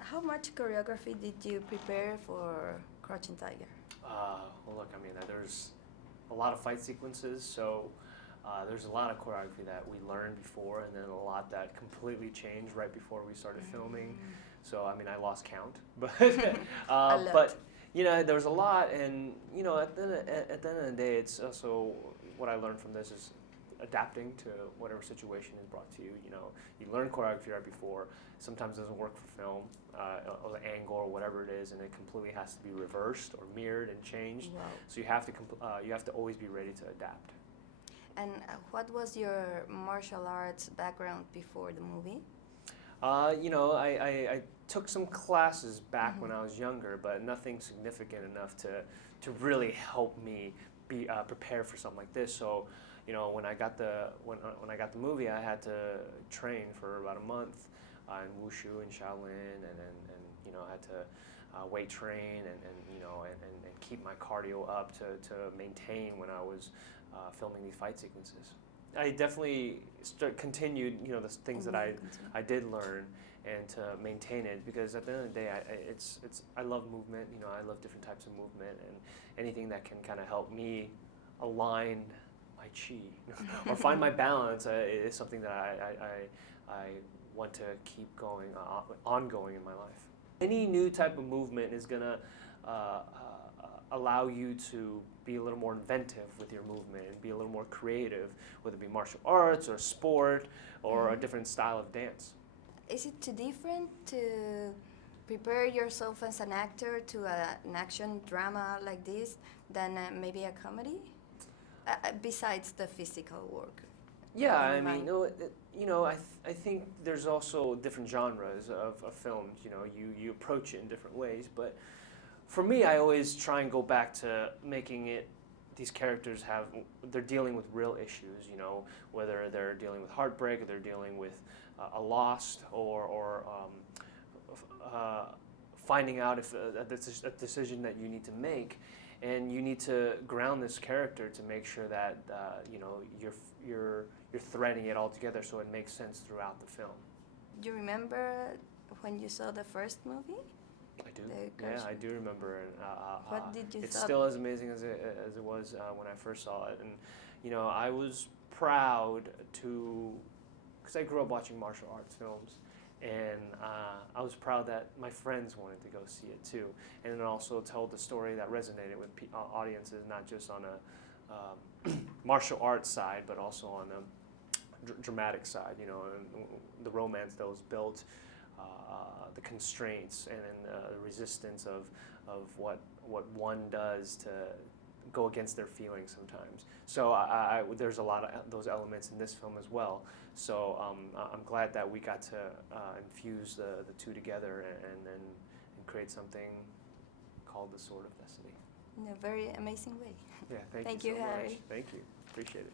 How much choreography did you prepare for Crouching Tiger? Well, look, I mean, there's a lot of fight sequences, so there's a lot of choreography that we learned before, and then a lot that completely changed right before we started filming. So, I mean, I lost count, but but you know, there's a lot, and you know, at the end of the day, it's also what I learned from this is adapting to whatever situation is brought to you. You know, you learn choreography right before. Sometimes it doesn't work for film, or the angle or whatever it is, and it completely has to be reversed or mirrored and changed. Wow. So you have to always be ready to adapt. And what was your martial arts background before the movie? You know, I took some classes back when I was younger, but nothing significant enough to really help me be prepared for something like this. So, you know, when I got the movie, I had to train for about a month in wushu and Shaolin, and you know, I had to weight train and you know and keep my cardio up to maintain when I was filming these fight sequences. I definitely continued, you know, the things that I did learn, and to maintain it, because at the end of the day, I love movement. You know, I love different types of movement, and anything that can kind of help me align my chi or find my balance is something that I want to keep going ongoing in my life. Any new type of movement is gonna allow you to be a little more inventive with your movement and be a little more creative, whether it be martial arts or sport or a different style of dance. Is it too different to prepare yourself as an actor to an action drama like this than maybe a comedy? Besides the physical work. Yeah, I mean, you know, I think there's also different genres of films. You know, you approach it in different ways, but for me, I always try and go back to making it, these characters they're dealing with real issues, you know, whether they're dealing with heartbreak, or they're dealing with a loss, or finding out if a decision that you need to make, and you need to ground this character to make sure that you know, you're threading it all together so it makes sense throughout the film. Do you remember when you saw the first movie? I do. Yeah, I do remember it. What did you It's thought? still as amazing as it was when I first saw it, and you know, I was proud because I grew up watching martial arts films, and I was proud that my friends wanted to go see it too, and it also told the story that resonated with audiences, not just on a martial arts side, but also on a dramatic side. You know, and the romance that was built. The constraints and the resistance of what one does to go against their feelings sometimes. So there's a lot of those elements in this film as well. So I'm glad that we got to infuse the two together and create something called The Sword of Destiny. In a very amazing way. Yeah, thank Thank you you, so much. Harry. Thank you. Appreciate it.